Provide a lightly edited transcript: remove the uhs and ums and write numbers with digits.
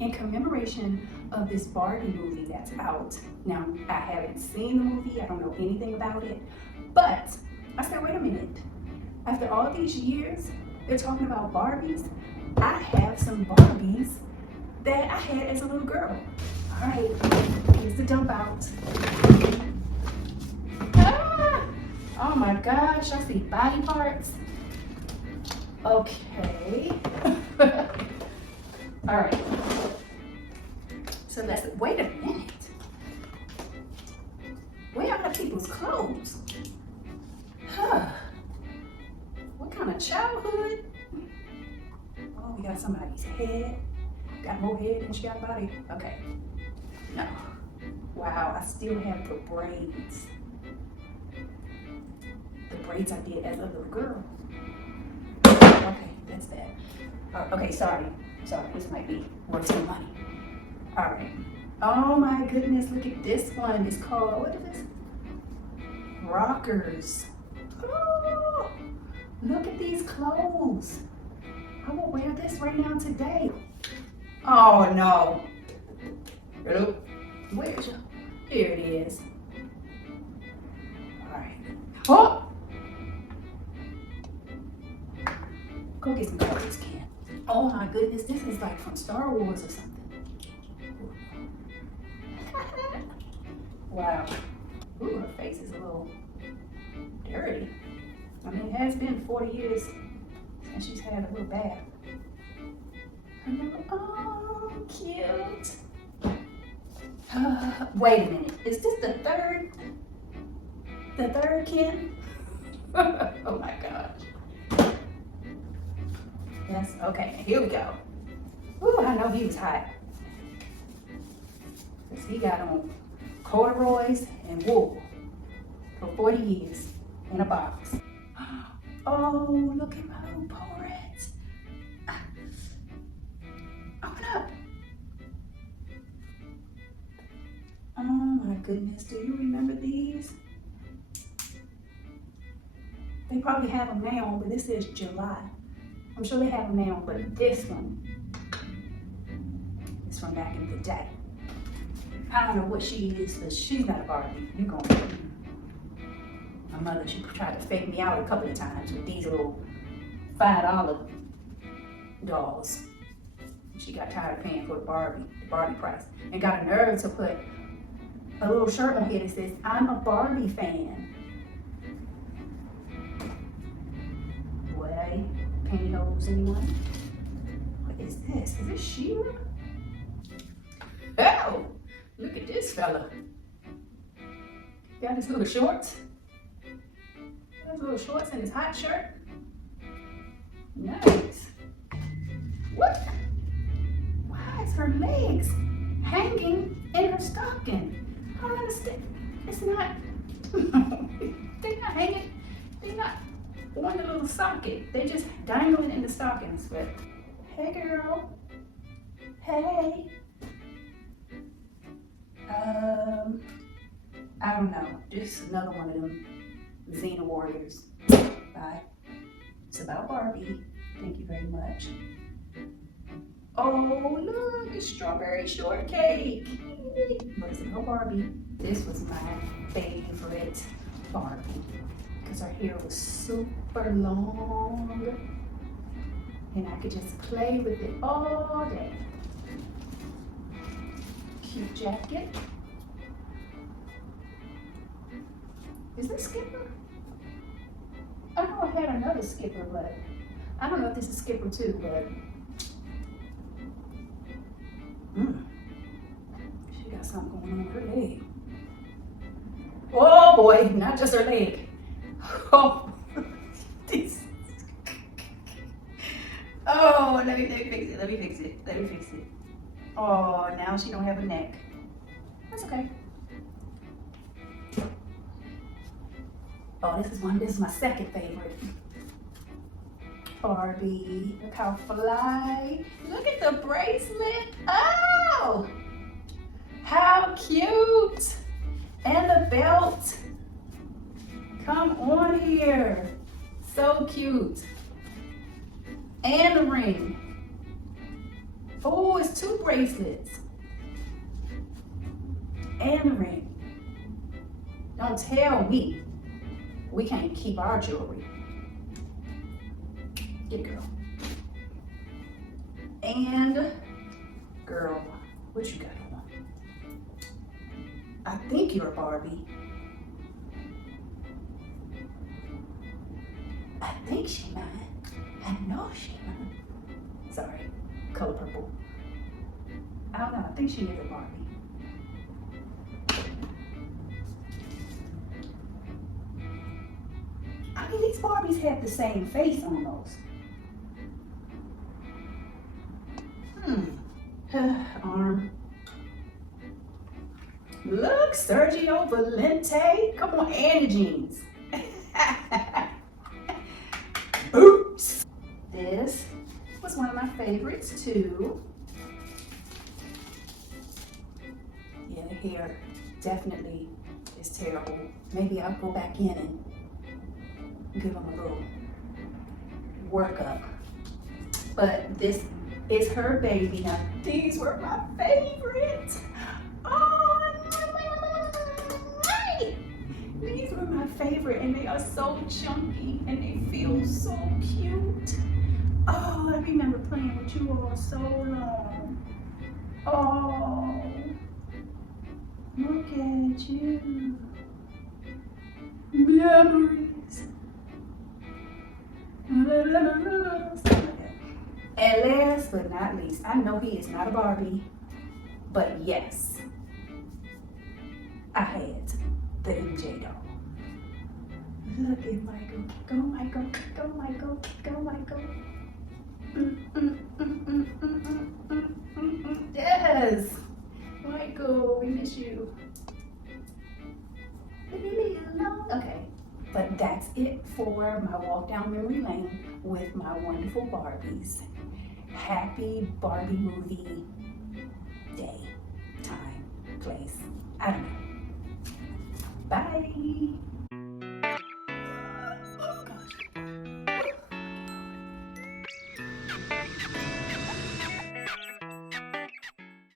in commemoration of this Barbie movie that's out. Now, I haven't seen the movie, I don't know anything about it, but I said, wait a minute. After all these years, they're talking about Barbies. I have some Barbies that I had as a little girl. All right, here's the dump out. Ah, oh my gosh, I see body parts. Okay. All right. So let's, wait a minute. Where are people's clothes? Huh. What kind of childhood? Oh, we got somebody's head. Got more head than she got body. Okay. No. Wow, I still have the braids. The braids I did as a little girl. Okay, that's that. Okay, sorry. This might be worth some money. All right. Oh my goodness, look at this one. It's called, what is this? Rockers. Oh, look at these clothes. I will wear this right now today. Oh no. Hello? Where's your? Here it is. All right. Oh! Go get some clothes, Ken. Oh my goodness, this is like from Star Wars or something. Wow. Ooh, her face is a little dirty. I mean, it has been 40 years since she's had a little bath. Oh, cute. Wait a minute. Is this the third? The third Ken? Oh my gosh. Yes, okay, here we go. Ooh, I know he was hot. Because he got on corduroys and wool for 40 years in a box. Oh, look at my little portraits. Open up. Oh my goodness, do you remember these? They probably have them now, but this is July. I'm sure they have them now, but this one is from back in the day. I don't know what she is, but she's not a Barbie. You gonna. My mother, she tried to fake me out a couple of times with these little $5 dolls. She got tired of paying for the Barbie price, and got a nerve to put a little shirt on here that says, "I'm a Barbie fan." Boy, pantyhose, anyone? What is this? Is this Sheila? Oh, look at this fella. Got his little shorts. His little shorts and his hot shirt. Nice. What? Why is her legs hanging in her stocking? I don't understand. It's not. They're not hanging. They're not on the little socket. They just dangling in the stockings. But hey, girl. Hey. I don't know. Just another one of them Xena Warriors. Bye. It's about Barbie. Thank you very much. Oh, look, it's strawberry shortcake. But it's about Barbie. This was my favorite Barbie because her hair was super long and I could just play with it all day. Cute jacket. Is this Skipper? I know I had another Skipper, but I don't know if this is Skipper too, but she got something going on with her leg. Oh boy, not just her leg. Oh, this. Oh, let me fix it. Oh, now she don't have a neck. That's okay. Oh, this is my second favorite. Barbie, look how fly. Look at the bracelet. Oh, how cute. And the belt. Come on here. So cute. And the ring. Oh, it's 2 bracelets. And a ring. Don't tell me we can't keep our jewelry. Get it, girl. And, girl, what you got on? I think you're a Barbie. I think she mine. I know she mine. Sorry, color purple. I don't know, I think she is a Barbie. I mean, these Barbies have the same face almost. Arm. Look, Sergio Valente. Come on, and the jeans. Oops. This was one of my favorites too. Yeah, the hair definitely is terrible. Maybe I'll go back in and give them a little workup. But this is her baby. Now, these were my favorites. Oh, these were my favorite, and they are so chunky, and they feel so cute. Oh, I remember playing with you all so long. Oh, look at you. Memories. And last but not least, I know he is not a Barbie, but yes, I had the MJ doll. Look at Michael. Go, Michael. Go, Michael. Go, Michael. Yes. Michael, we miss you. Okay, but that's it for my walk down memory lane with my wonderful Barbies. Happy Barbie movie day, time, place. I don't know. Bye.